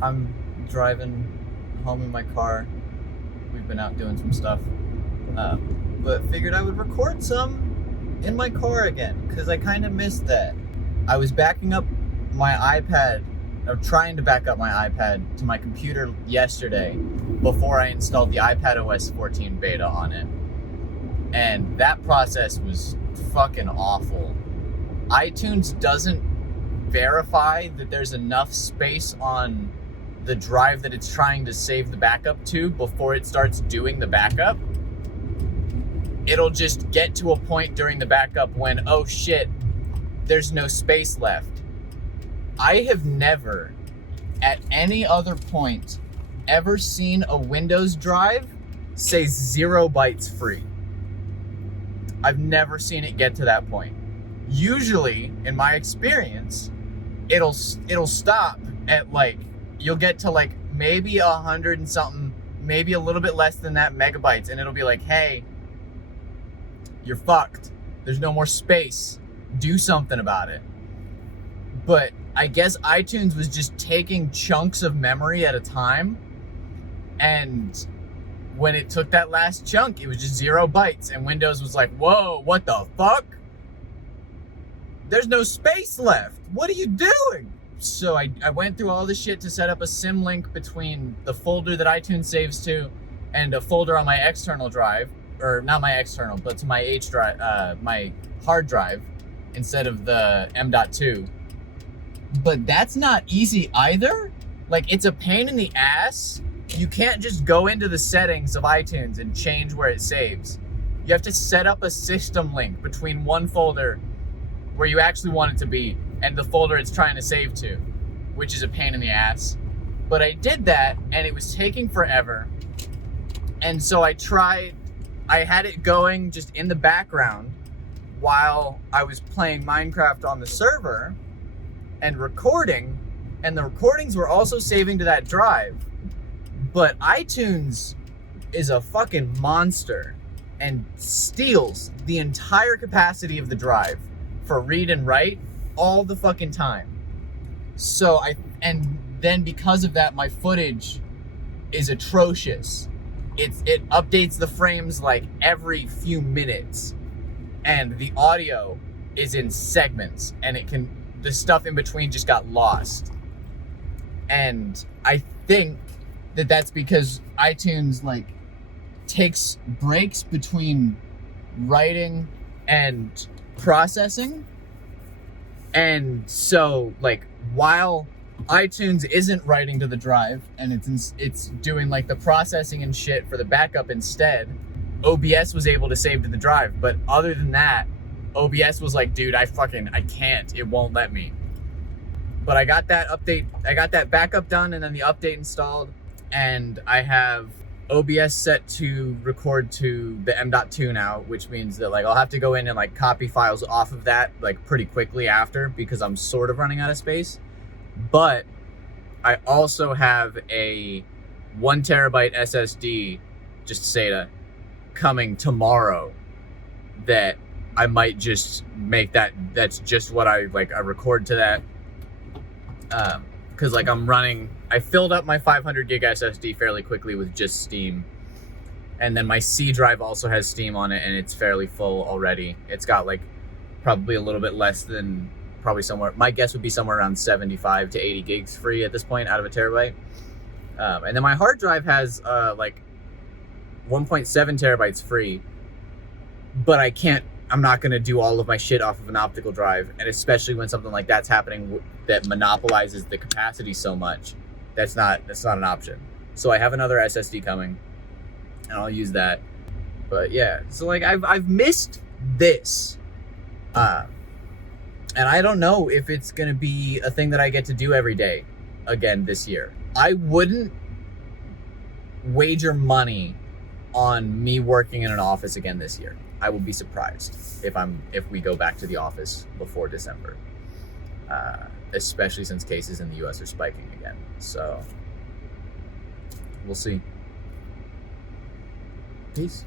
I'm driving home in my car. We've been out doing some stuff, but figured I would record some in my car again because I kind of missed that. I was backing up my iPad, or trying to back up my iPad to my computer yesterday before I installed the iPadOS 14 beta on it, and that process was fucking awful. iTunes doesn't verify that there's enough space on the drive that it's trying to save the backup to before it starts doing the backup. It'll just get to a point during the backup when, oh shit, there's no space left. I have never, at any other point, ever seen a Windows drive say 0 bytes free. I've never seen it get to that point. Usually, in my experience, it'll stop at like, you'll get to like maybe 100 and something, maybe a little bit less than that megabytes, and it'll be like, hey, you're fucked. There's no more space. Do something about it. But I guess iTunes was just taking chunks of memory at a time, and when it took that last chunk, it was just 0 bytes, and Windows was like, whoa, what the fuck? There's no space left. What are you doing? So I went through all this shit to set up a symlink between the folder that iTunes saves to and a folder on my external drive, or not my external, but to my H drive, my hard drive, instead of the M.2. But that's not easy either. Like, it's a pain in the ass. You can't just go into the settings of iTunes and change where it saves. You have to set up a system link between one folder where you actually want it to be and the folder it's trying to save to, which is a pain in the ass. But I did that, and it was taking forever. And so I had it going just in the background while I was playing Minecraft on the server and recording, and the recordings were also saving to that drive. But iTunes is a fucking monster and steals the entire capacity of the drive for read and write all the fucking time. So and then because of that, my footage is atrocious. It updates the frames like every few minutes, and the audio is in segments, and the stuff in between just got lost. And I think that that's because iTunes like takes breaks between writing and processing. And so like while iTunes isn't writing to the drive and it's doing like the processing and shit for the backup instead, OBS was able to save to the drive. But other than that, OBS was like, dude, I can't, it won't let me. But I got that backup done, and then the update installed, and I have OBS set to record to the M.2 now, which means that like I'll have to go in and like copy files off of that like pretty quickly after, because I'm sort of running out of space. But I also have a 1 terabyte SSD, just SATA, coming tomorrow that I might just make that's just what I record to that. Because like I filled up my 500 gig SSD fairly quickly with just Steam. And then my C drive also has Steam on it, and it's fairly full already. It's got like probably a little bit less than, my guess would be somewhere around 75 to 80 gigs free at this point out of a terabyte. And then my hard drive has like 1.7 terabytes free, but I'm not going to do all of my shit off of an optical drive. And especially when something like that's happening that monopolizes the capacity so much, that's not an option. So I have another SSD coming, and I'll use that. But yeah, so like I've missed this. And I don't know if it's going to be a thing that I get to do every day again this year. I wouldn't wager money on me working in an office again this year. I will be surprised if we go back to the office before December, especially since cases in the US are spiking again. So we'll see. Peace.